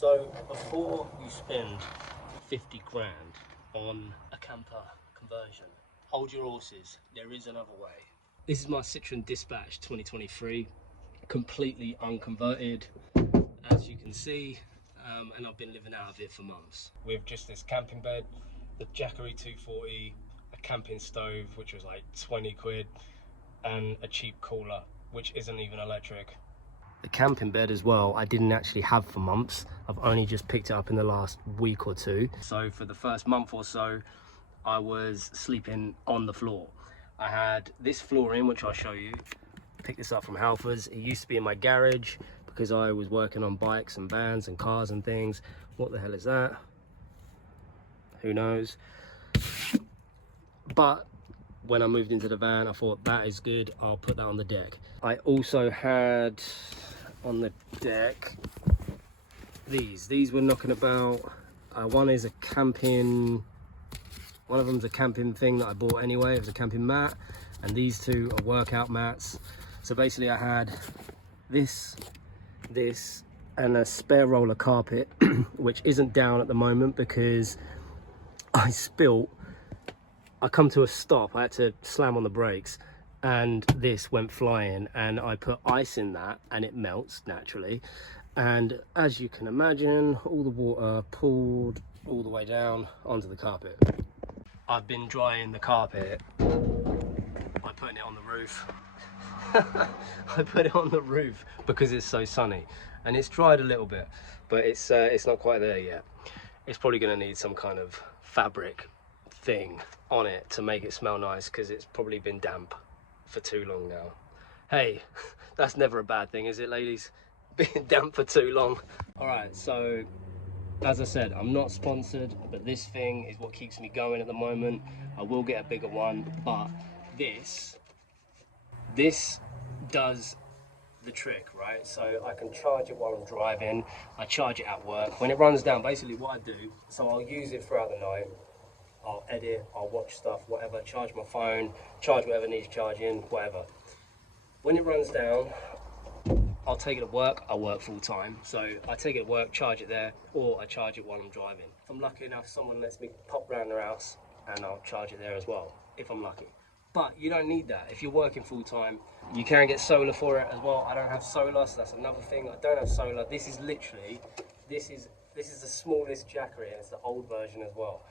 So before you spend 50 grand on a camper conversion, hold your horses, there is another way. This is my Citroën Dispatch 2023, completely unconverted, as you can see, and I've been living out of it for months. With just this camping bed, the Jackery 240, a camping stove, which was like 20 quid, and a cheap cooler, which isn't even electric. The camping bed as well, I didn't actually have for months. I've only just picked it up in the last week or two. So for the first month or so, I was sleeping on the floor. I had this flooring, which I'll show you. Picked this up from Halfords. It used to be in my garage because I was working on bikes and vans and cars and things. What the hell is that? Who knows? But when I moved into the van, I thought that is good, I'll put that on the deck. I also had on the deck these were knocking about. One is a camping, one of them's a camping thing that I bought anyway. It was a camping mat, and these two are workout mats. So basically I had this and a spare roller carpet which isn't down at the moment because I come to a stop, I had to slam on the brakes, and this went flying, and I put ice in that and it melts naturally, and as you can imagine, all the water poured all the way down onto the carpet. I've been drying the carpet by putting it on the roof. I put it on the roof because it's so sunny, and it's dried a little bit, but it's not quite there yet. It's probably going to need some kind of fabric thing on it to make it smell nice, because it's probably been damp for too long now. Hey, that's never a bad thing, is it, ladies? Being damp for too long. All right, so as I said, I'm not sponsored, but this thing is what keeps me going at the moment. I will get a bigger one, but this does the trick, right? So I can charge it while I'm driving. I charge it at work. When it runs down, basically what I do, so I'll use it throughout the night. I'll edit, I'll watch stuff, whatever, charge my phone, charge whatever needs charging, whatever. When it runs down, I'll take it to work. I work full time, so I take it to work, charge it there, or I charge it while I'm driving. If I'm lucky enough, someone lets me pop round their house and I'll charge it there as well, if I'm lucky. But you don't need that. If you're working full time, you can get solar for it as well. I don't have solar, so that's another thing. I don't have solar. This is literally, this is the smallest Jackery, and it's the old version as well.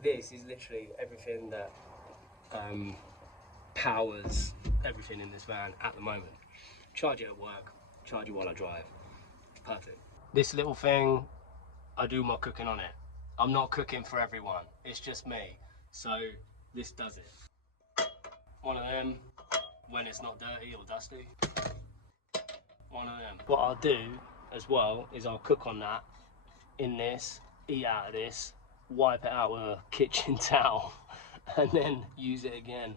This is literally everything that powers everything in this van at the moment. Charge it at work, charge it while I drive. Perfect. This little thing, I do my cooking on it. I'm not cooking for everyone, it's just me. So this does it. One of them, when it's not dirty or dusty. One of them. What I'll do as well is I'll cook on that in this, eat out of this, wipe it out with a kitchen towel, and then use it again.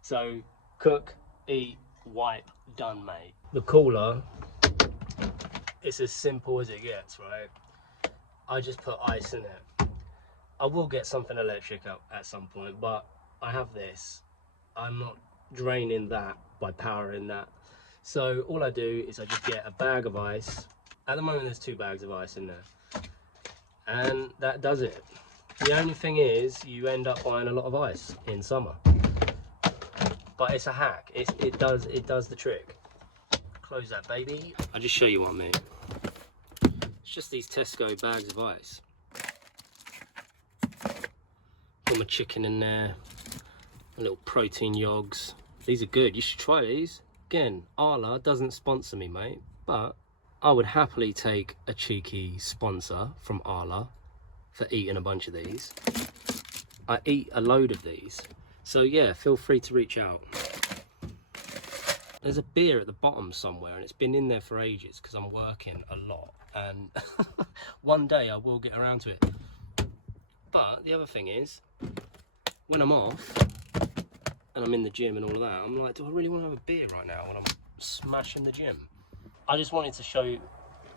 So cook, eat, wipe, done, mate. The cooler, it's as simple as it gets, right? I just put ice in it. I will get something electric up at some point, but I have this. I'm not draining that by powering that. So all I do is I just get a bag of ice. At the moment there's 2 bags of ice in there, and that does it. The only thing is you end up buying a lot of ice in summer, but it's a hack. It does the trick. Close that baby. I'll just show you what I mean. It's just these Tesco bags of ice. Got my chicken in there, a little protein yogs. These are good, you should try these. Again, Arla doesn't sponsor me, mate, but I would happily take a cheeky sponsor from Arla for eating a bunch of these. I eat a load of these, so yeah, feel free to reach out. There's a beer at the bottom somewhere, and it's been in there for ages because I'm working a lot, and one day I will get around to it. But the other thing is, when I'm off and I'm in the gym and all of that, I'm like, do I really want to have a beer right now when I'm smashing the gym? I just wanted to show you,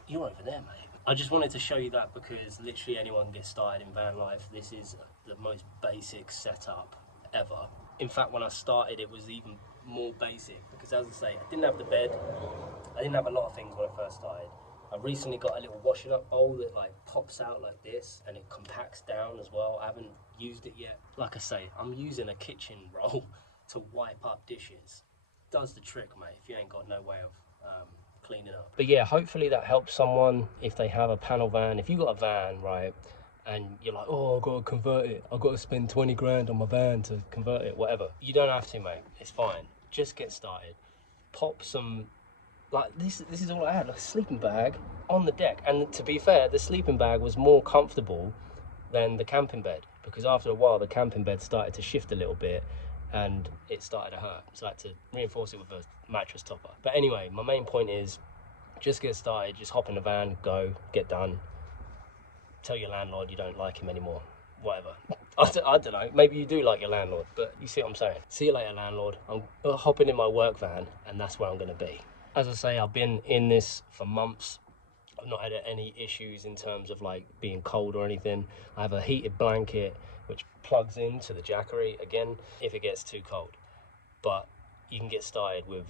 you're over there, mate. I just wanted to show you that because literally anyone gets started in van life. This is the most basic setup ever. In fact, when I started, it was even more basic because, as I say, I didn't have the bed. I didn't have a lot of things when I first started. I recently got a little washing up bowl that like pops out like this and it compacts down as well. I haven't used it yet. Like I say, I'm using a kitchen roll to wipe up dishes. Does the trick, mate, if you ain't got no way of cleaning up. But yeah, hopefully that helps someone if they have a panel van. If you got a van, right, and you're like, oh, I've got to convert it, I've got to spend 20 grand on my van to convert it, whatever. You don't have to, mate, it's fine. Just get started. Pop some, like this is all I had, like a sleeping bag on the deck. And to be fair, the sleeping bag was more comfortable than the camping bed, because after a while the camping bed started to shift a little bit and it started to hurt, so I had to reinforce it with a mattress topper. But anyway, my main point is just get started, just hop in the van, go, get done. Tell your landlord you don't like him anymore, whatever. I don't know, maybe you do like your landlord, but you see what I'm saying. See you later, landlord. I'm hopping in my work van and that's where I'm gonna be. As I say, I've been in this for months. I've not had any issues in terms of like being cold or anything. I have a heated blanket which plugs into the Jackery again if it gets too cold. But you can get started with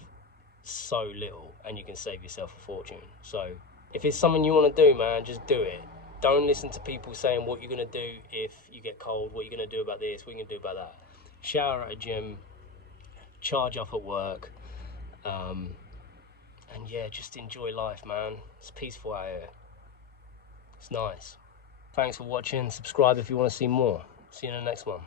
so little and you can save yourself a fortune. So if it's something you want to do, man, just do it. Don't listen to people saying what you're going to do if you get cold, what you're going to do about this, what you're going to do about that. Shower at a gym, charge up at work, and yeah, just enjoy life, man. It's peaceful out here. It's nice. Thanks for watching. Subscribe if you want to see more. See you in the next one.